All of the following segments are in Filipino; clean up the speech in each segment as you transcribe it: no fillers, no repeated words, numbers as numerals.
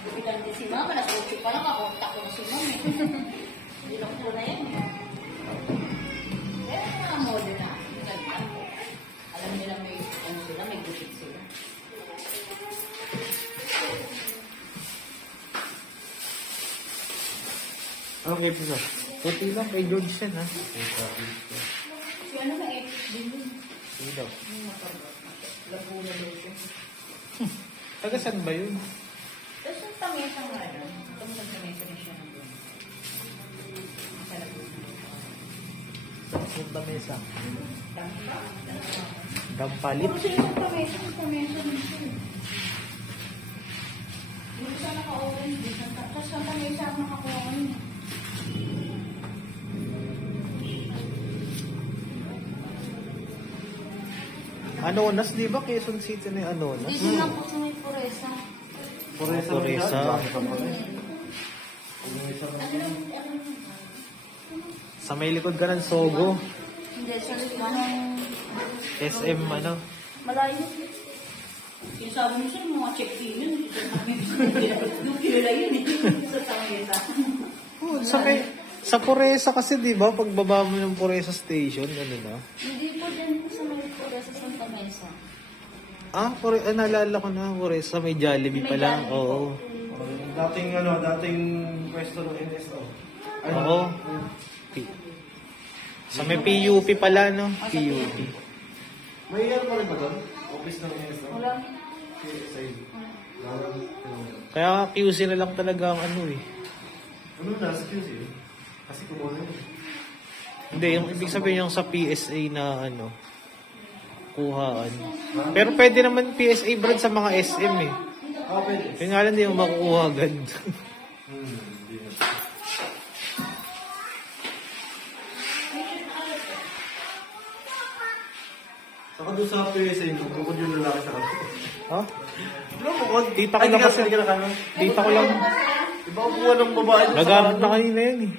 Gupitan din si Mama, nasa 8 pa lang, kakontak ko na si Mama. Bilok ko na yan. Kaya mga modern na. Alam nila may, ano sila, may gupit sila. Anong episode? Puti lang, kay George yan, ha? Si ano na din yun? Sige daw. Laguna lotion. Taga saan ba yun? Tapos yung tamesa nga doon. Itong tamesa na siya nandun. Sa Laguna. Saan ba mesa? Dampa. Dampalit? Puro sila yung tamesa din siya. Hindi siya naka-orange. Tapos yung tamesa ang nakakuha ko niya. Anonas, di ba? Quezon City na yung Anonas? Dito lang po sa may Puresa. Puresa. Sa may likod ka ng Sogo. Hindi, sa manong... SM, ano? Malayo. Yung sabi mo siya, mga check-in yun. Yung kilala yun eh. Sa tamesa. Oh, sa Puresa kasi, di ba? Pagbaba mo ng Puresa Station, ano na? Hindi po din po sa may Puresa Santa Mesa. Naalala ko na, Puresa, may Jollibee May pala. Jollibee Oo. Dating pwesto ng NSO. Oo. Sa may PUP pala, no? PUP. May yan pa rin ba doon? Office ng NSO? Wala. Kaya QC na lang talaga ang ano eh. Ano na, sa QC? Kasi kumuha yun. Hindi, yung ibig sabihin yung sa PSA na ano, kuhaan. Pero pwede naman PSA brand sa mga SM eh. Pwede. Kaya nga lang hindi yung makukuha agad. Hindi na. Saka doon sa PSA, bukod yung lalaki sa kanto. Ha? Ano bukod? Kita ko lang kasi. Kita ko lang. Iba ang buwan ng babae. Nagamit na kanina yun eh.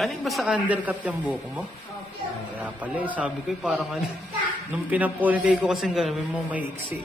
Galing ba sa undercut yung buko mo? Kaya pala eh, sabi ko eh, parang ano. Nung pinapunitay ko kasi gano'n, may mga may iksi.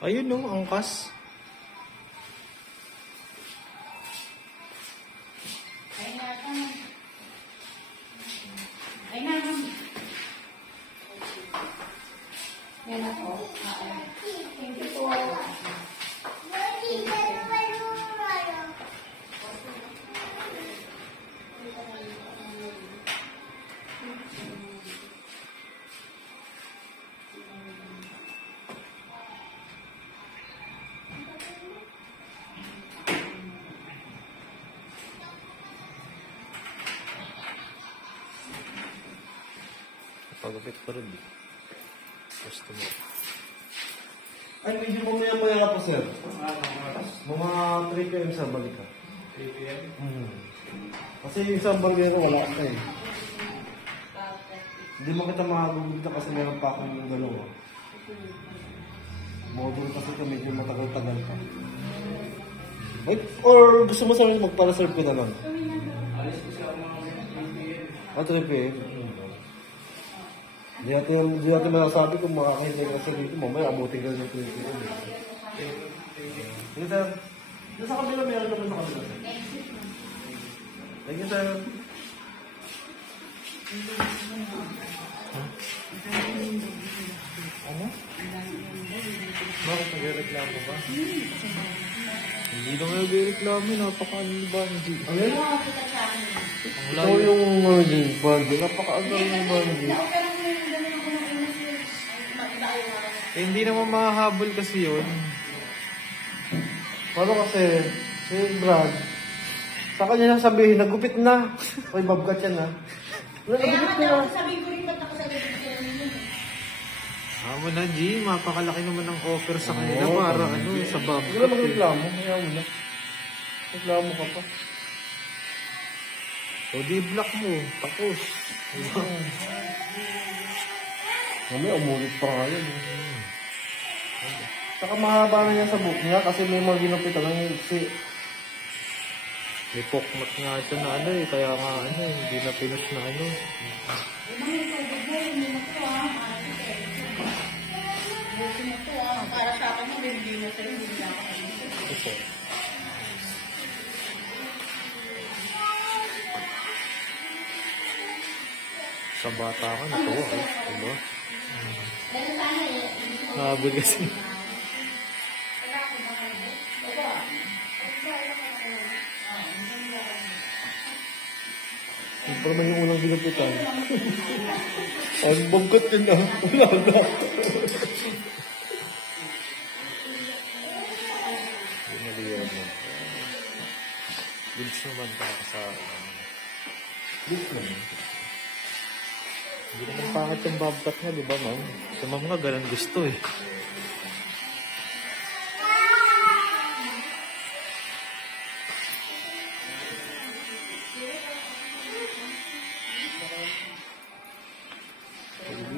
Ayun no, angkas. Ay na. Yan ako. Thank you po. Pagupit ko rin eh. Gusto mo. Ay, medyo mamaya-maya po, sir. Mga 3 p.m. sa balik ka. 3 p.m.? Kasi yung isang bargero wala ka eh. Hindi mo kita makagugulita kasi meron pa akong yung dalawa. Module kasi ka medyo matagal-tagal pa. Or gusto mo sa amin magpala-serve ko na lang? Alis ko siya mga 3 p.m. Di natin masasabi kung makakahintay ka sa dito. Mamaya abutin ka ng 3 p.m. Sige, sir. Doon sa kabila, meron naman sa kabila. Thank you, sir. Ano? Bakit nagreklamo ba? Hindi naman nagreklamo, napaka-ano ba? Ano yun? Ito yung bundle. Napaka-agal yung bundle. Eh, hindi naman makahabol kasi yun. Paano kasi, si Brad, sa kanya nang sabihin, nagupit na. Uy, babgat yan ha. Kaya Nagupit nga na. daw, sabihin ko rin ba't ako sa libig G, mapakalaki naman ang offer sa kanila Oo, para tama. ano, sa Huwag Bobcat. na magreklamo. Kaya mo na. Reklamo ka pa. O di block mo, tapos. Diba? Mamaya umulit pa nga yun. Saka mahaba na yan sa book niya kasi may mga ginupitan ng iksi. May pokmat nga siya na ano eh, kaya nga ano eh, hindi na pinos na ano. Para sa akin, hindi na sa'yo, hindi na ako. Kasi, sa bata ka, natuwa eh. Diba? Nakabul kasi. Yung pa naman yung unang ginupitan. Ang bangkat yun na. Wala na. Pinaliyan mo. Bilis naman para sa... Bilis naman. Hindi naman pangit yung Bobcat niya, di ba ma'am? Sa ma'am nga, ganun gusto eh.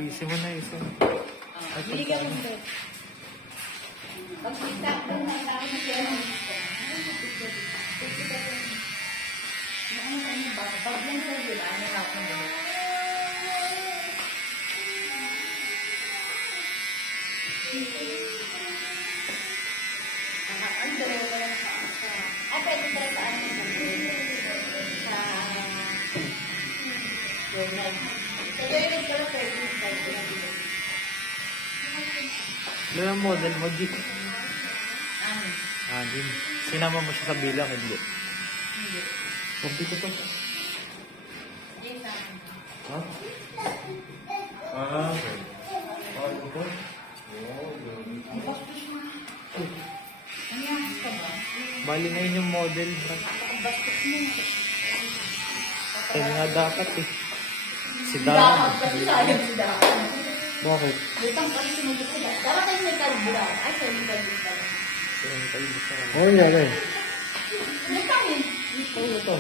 Isin mo na, isin. Binigyan mo din. Pag kita ko na lang siya. Pag lang sa sila, ano ako mo? Ang dalawa ko lang sa... Ay, pwede tayo sa ano? Sa... Journal. Sa journal ko lang pwede tayo. Ilan ang model mo, G? Ano? Din. Sinama mo siya sa bilang, hindi. Sabi ko to. Yes, Ha? Ah. Ano ba? Ano ka ba? Bali na yun yung model. Bastos mo. Kaya nga dapat eh. Si Dapat Dara. kasi sayang si Dapat. Bakit? Lutang kasi sumugot sila. Dapat tayo may karbular. Ay, tayo may karbular. Oo, yan eh. Lutang eh. Oo, ito.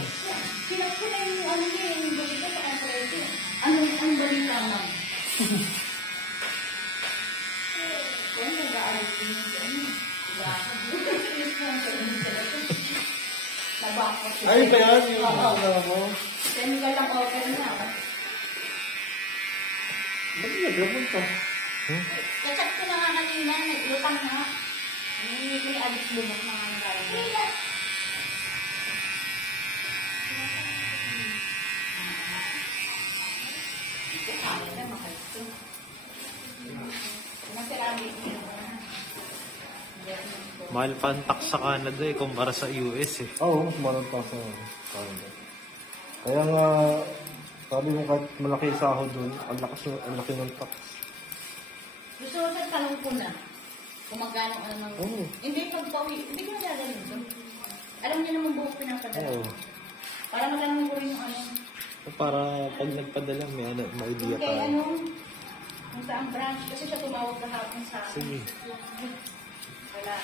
Sinakuna yung ano niya, yung balita sa kapreso. Anong balita mo? Kaya nag-aalit ko yung ano. Nabakot siya. Ay, kaya yung Oo. ano mo. Chemical lang offer niya. Ba't naglamon ka? Kachat ko na nga kanina, naglutang nga. May alis lumot na nga nagagawa. Ito kaya na mahal ito. Nasirami niyo na. Mahal pa ang tax sa Canada eh, kumpara sa US eh. Oo, mas marang pa sa Canada. Kaya nga, sabi mo kahit malaki yung sahod dun, ang laki ng tax. Gusto ko sa tanong ko na. Kung magkano ano ng... Oo. Hindi pagpawi. Hindi ko nagagaling doon. Alam niyo naman buhok pinapadala. Oo. Para magkano ko rin yung ano. Para pag nagpadala, may ano, may idea Kay tayo. ano, kung saan branch. Kasi siya tumawag kahapon sa akin. Sige. Wala,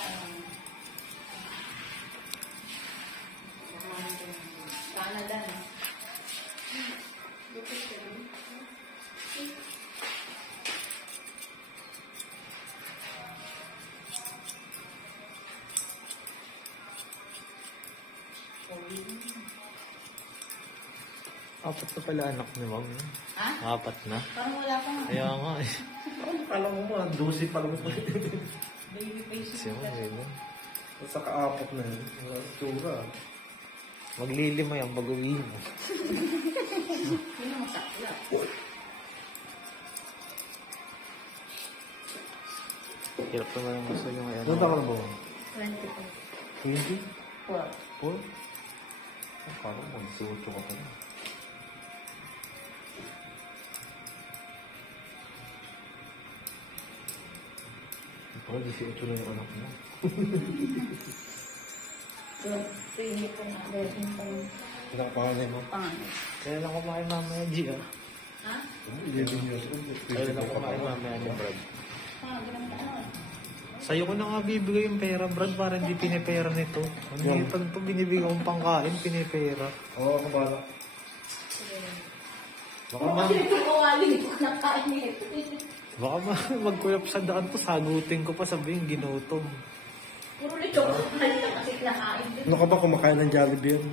Canada na. Apat na pala anak ni Ma'am. Ha? Apat na. Parang wala pa nga. Kaya nga eh. Alam mo ba, 12 pa lang ito. Baby face. Kasi mo, ganyan. Sa kaapat na yun. Tsura. Maglilima yan pag uwi mo. Sino masakla? Hirap naman ang gusto nyo ngayon. Punta ka na ba? 24. 20? 4. 4? Parang mag-18 ka pa na. Parang 18 na yung anak mo. So, pinili ko na. Lesson pa yung Pinakapangalan mo? pangalan. Kaya lang kumain mamaya, G ah. Ha? 11 years old. Kaya lang kumain mamaya ni Brad. Ganun ka ano. Sa'yo ko na nga bibigay yung pera, Brad, para hindi pinipera nito. Hindi pag ito binibigay kong pangkain, pinipera. Oo, ako bala. Baka ma, Ito kawali, hindi ko nakain ito. baka magkulap sa daan to, sagutin ko pa, sabihin ginutom. Puro lechon. Mali lang kasi kinakain din. Ano ka ba kumakain ng Jollibee yun?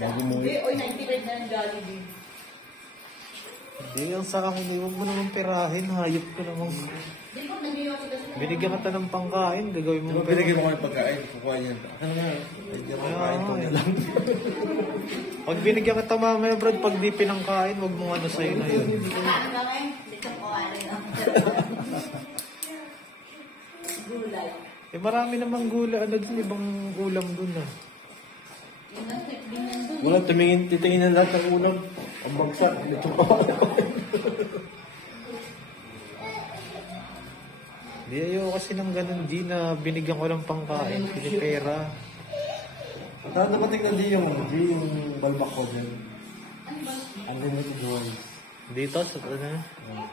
Bago mo Hindi, oy, 95 na ng Jollibee. Hindi yung sa akin, huwag mo naman perahin, hayop ka naman. Di ba nagyoyosi kasi? Binigyan kita ng pangkain, gagawin mo. Diba pinigyan mo kayo pagkain? Kukuha niyan. Ano nga? Medyo pagkain ko na lang. Pag binigyan kita mamaya, Brad, pag di pinangkain, huwag mo ano sa'yo na yun. Ano ba kayo? Lechon kawali. Gulay. Eh marami namang gula, ano dun, ibang ulam dun ah. Yung nag-tip din yan doon. Wala, titingin na lahat ng ulam. Ang bagsak. Ito pa. Di ayaw kasi ng ganun, di na binigyan ko ng pangkain, pinipera. At nakatingnan di yung balbak ko dyan. Unlimited ones. Dito, sa ano,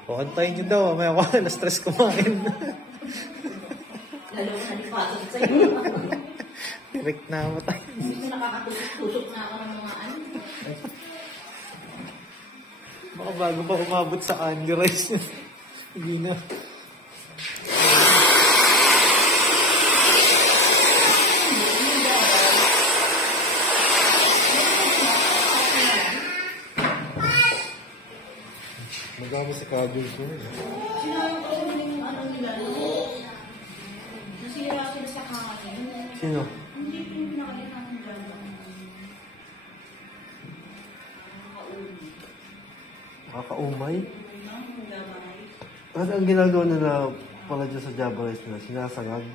kukantayin nyo daw, may ako, na-stress kumain. Lalo na nalipasok sa'yo. Direct na matay. Hindi nakakatusok na ako ng mga ano. Baka bago pa umabot sa candy rice niya. Hindi na. Magami sa cabbage mo. Sinabi ko yung ano nila, nasira sila sa kanin. Sino? Hindi pinakalit ng gano'n. Nakakaumay? Kasi ang ginagawa nila pala dyan sa Java Rice nila, sinasagad.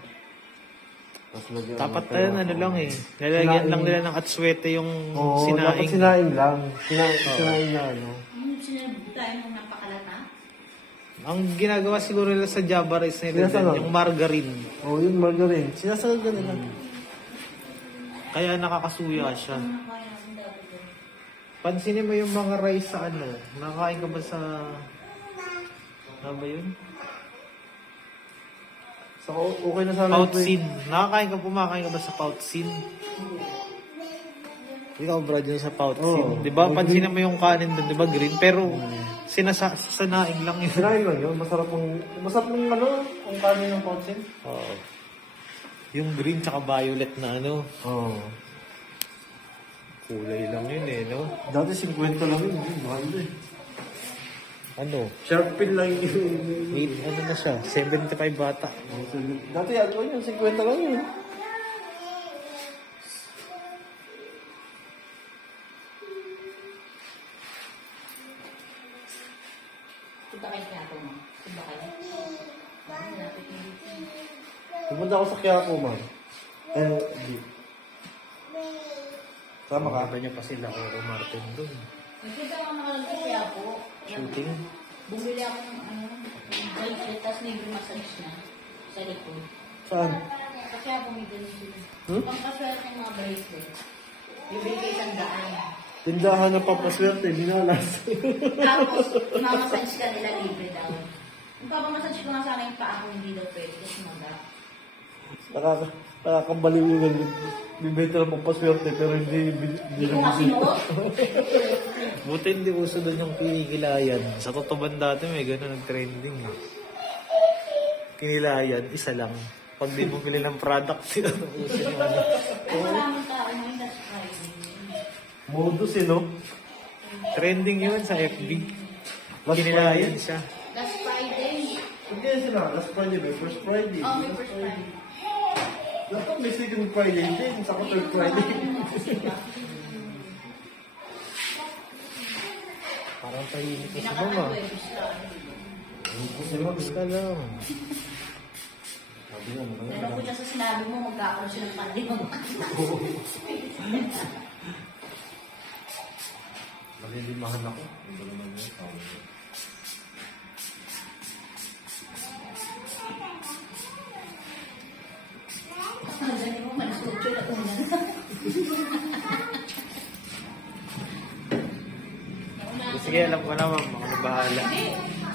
Tapos lagyan Tapat tayo, ano lang eh. Lalagyan lang nila ng atswete yung Oo, dapat sinaing. sinaing lang. Sinaing na ano. Yung sinabi tayo nung napakalata. Ang ginagawa siguro nila sa Java rice nila Sinasagad. dyan, yung margarine. Oo, yung margarine. Sinasagad ka nila. Kaya nakakasuya siya. Ano kaya ang dati ko? Pansinin mo yung mga rice sa ano. Nakakain ka ba sa... Ano ba yun? So, okay na sana. Poutsin. Kumakain ka ba sa poutsin? Ikaw, Brad, yun sa poutsin. Oo. Di ba? Pansinin mo yung kanin doon, di ba? Green. Pero, sasanaing lang yun. Sinaing lang yun. Masarap ng ano, ang kanin ng poutsin. Oo. Yung green tsaka violet na ano. Oo. Kulay lang yun eh, no? Dati 50 lang yun. Mahal eh. Ano? Sharp pin lang yun. Ano na siya? 75 bata. Dati ano yun, 50 lang yun. Punta kayo kaya ako mo. Punta kayo. Bakit natin hindi? Pupunta ako sa Quiapo, ma'am. Di. Sama ka? Makaka niya pa sila Oro Martin doon. Nagkita ako nakalagay kaya po. Shooting. Bumili ako ng ano, bracelet, tapos naging massage na sa likod. Saan? Kasi ako may ganun sila. Hmm? Pangkaswerte ng mga bracelet. Bibili kayo isang daan. Tindahan ng papaswerte, binalas. Tapos, mamassage ka nila libre daw. Yung papamassage ko nga sana yung paa ko, hindi daw pwede kasi maga. Nakakabaliw yung bibenta ng papaswerte, pero hindi Hindi ko kasi noon. Buti hindi uso doon yung kinikilayan. Sa Totoban dati may gano'n nag-trending. Eh. Kinilayan, isa lang. Pag di mo pili ng product, sila na uso yung ano. Ay, maraming tao ngayon that's Friday. modus eh, no? Trending yun sa FB. Last Kinilayan Friday. siya. Last Friday. Hindi sila, last Friday ba? First Friday. Oh, may first Friday. Dapat may second Friday din, sa third Friday. Parang tahimik na si Mama. Pinaka-Webs lang. Relax ka lang. Sabi nga, Pero kung sa sinabi mo, magkakaroon siya ng pandemon. Malilimahan ako. Hindi ko naman yun. Dali mo, manasucho na una. Sige, alam ko naman, mga bahala. Hindi,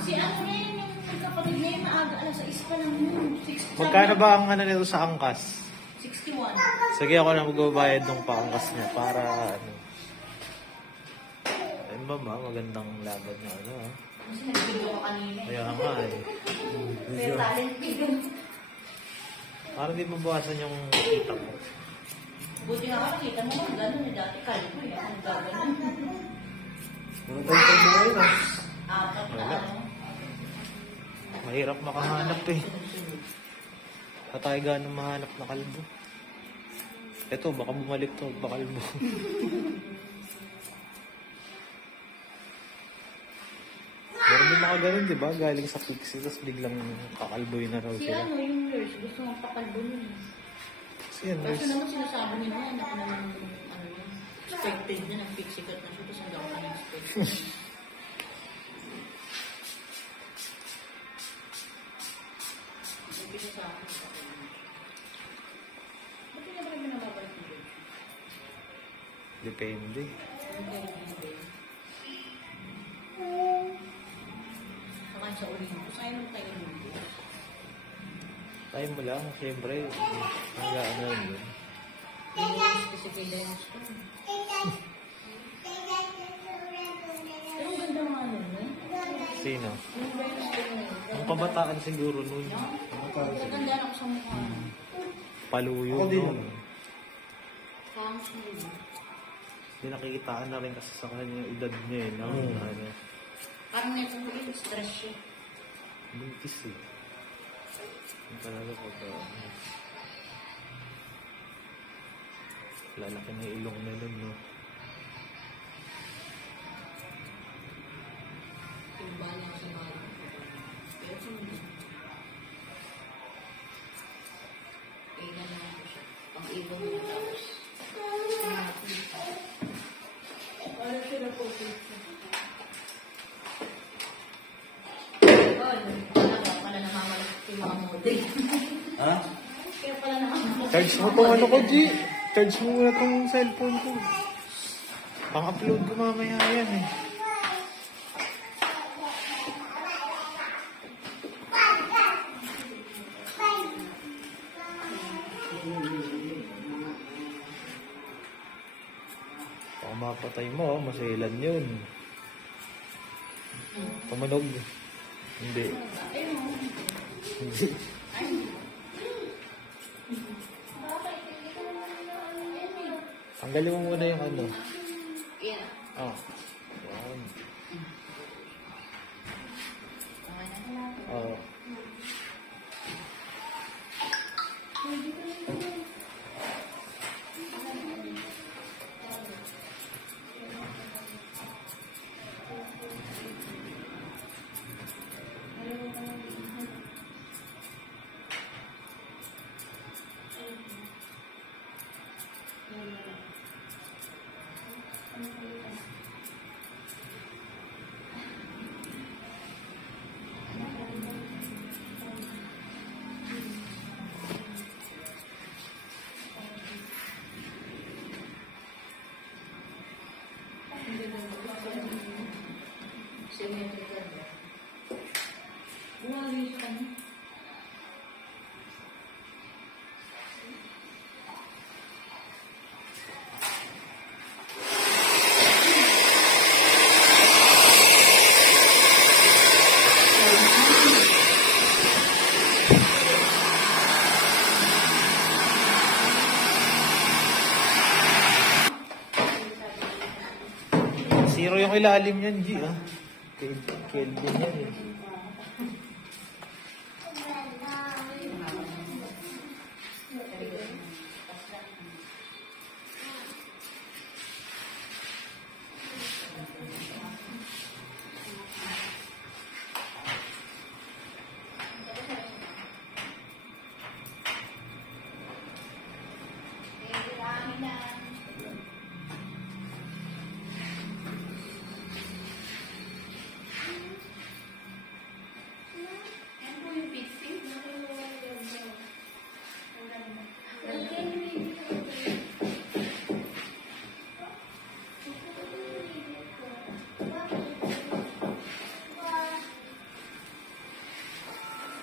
si ano na yun, yung kapatid na yun, maaga alas 6 pa lang yun. 60, Magkano ba ang ano nito sa angkas? 61. Sige, ako na magbabayad ng paangkas niya para ano. Ayun ba ma, magandang laban na ano ha. Kasi nag-video ka kanina. Kaya nga eh. Pero talent bigyan. Parang di mabawasan yung kita mo. Buti nga nakita mo kung gano'n eh. Dati kalbo eh. Ang gano'n. Ano tayo sa mga yun ah? Apat na Wala. ano. Mahirap makahanap eh. Sa tayo ganun mahanap na kalbo. Eto, baka bumalik to, baka kalbo. Meron din mga ganun, di ba? Galing sa pixie, tapos biglang kakalboy na raw Si sila. ano yung nurse, gusto mong pakalbo nun. Kasi yan, Kaso nurse. naman sinasabi niya na anak naman ano yun. Expected na ng pixie cut na siya, tapos hindi ako na-expect. Sabi siya sa akin. Ba't hindi ba naman nababalik mo yun? Depende. Saka sa uling ko, sa'yo nung tayo mo. Tayo mo lang, siyempre. Hangga ano yun. Kasi kailangan ko. Pero ang ganda mga ano, no? Sino? Yung Venus ko na yun. Ang kabataan siguro nun. Matanda ako sa mukha. Paluyo. Ako din. No? Hangs mo yun. Hindi nakikitaan na rin kasi sa kanya yung edad niya eh. No? Ano, Parang nito ko yun, stress siya. buntis eh. Yung talaga po ba? Lalaki na yung ilong na nun, no? Yung bala sa mga. Pero hindi. Kailan lang ako siya. Pang-ibon mo tapos. Ano sila po dito? Pala namamalak yung mga model. Ha? Kaya pala namamalak. Charge mo tong ano ko, G. Charge mo muna tong cellphone ko. Pang-upload ko mamaya yan eh. Baka mapatay mo, masailan yun. Tumunog. Hindi. Hindi. Tanggalin mo muna yung ano. Yeah. Ah. Yan. Oo. Zero yung ilalim yan, G, ah. Kelvin yan, eh. Yan po yung pixie.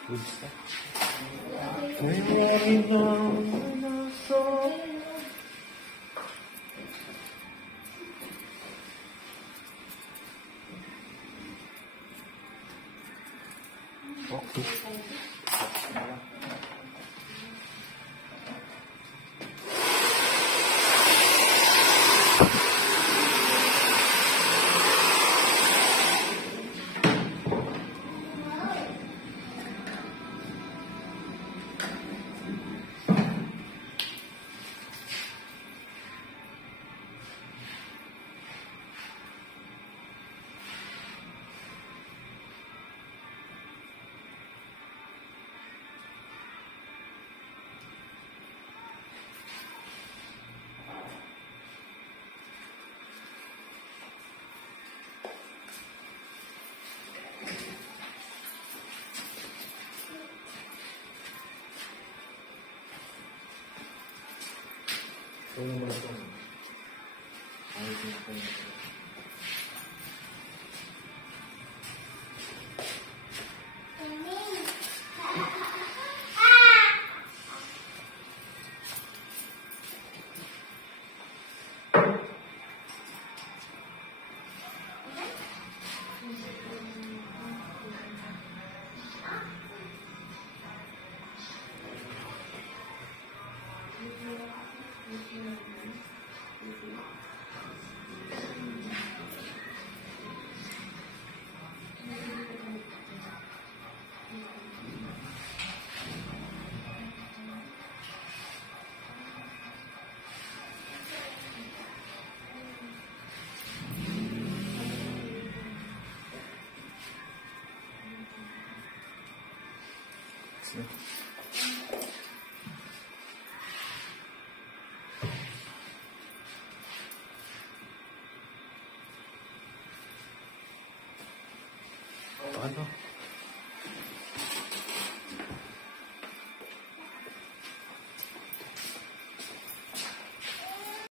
Good stuff. Kaya nasa Okay. ito naman ito. Ayos na ito. Ano?